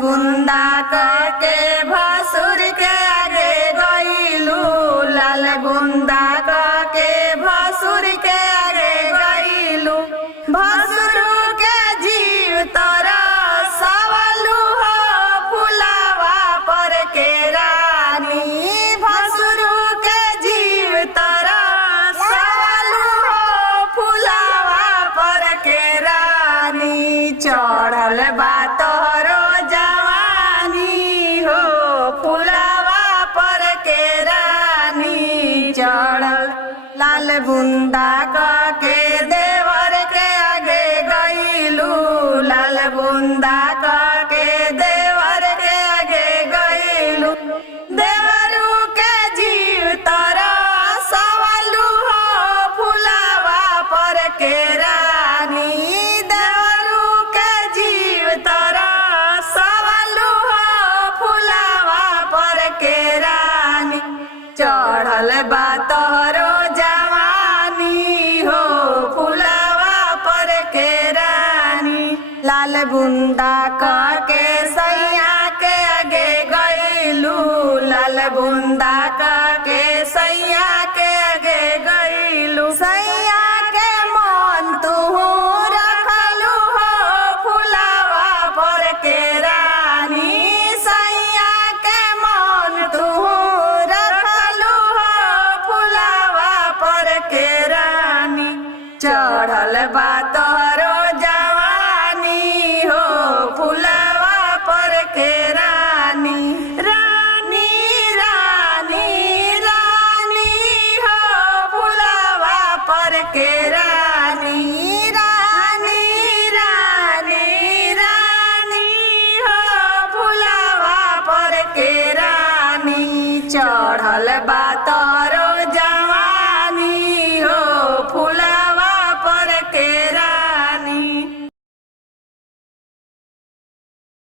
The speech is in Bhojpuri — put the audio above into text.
बुंदा के भसुर के आगे गईलू, लाल बुंदा के भसुर के आगे गईलू। भसुर के जीव तोरा सवालू हो फुलावा पर के रानी। भसुर के जीव तोरा सवालू हो फुलावा पर के रानी। चढ़ल बा तोहरो जवानी हो फुलावा पर के रानी। चढ़ल लाल बुंदा के देवर के आगे गईलू, लाल बुंदा के देवर के आगे गईलू। देवरू के जीव तोरा सवालू हो फुलावा पर के रानी। देवरू के जीव तोरा सवालू हो फुलावा पर के रानी। चढ़ल बा तोहरो जवानी हो फुलावा पर के रानी। लाल बुंदा के सैया के आगे गईलू, लाल बुंदा के सैया के आगे गईलू। सैया के मन तू रखलू हो फुलावा पर के रानी। सैया के मन तू रखलू हो फुलावा पर के रानी। चढ़ल बा तोहरो जवानी हो फुलावा पर के रानी। रानी रानी रानी हो फुलावा पर के रानी। रानी रानी रानी हो फुलावा पर के रानी। चढ़ल बा तोहरो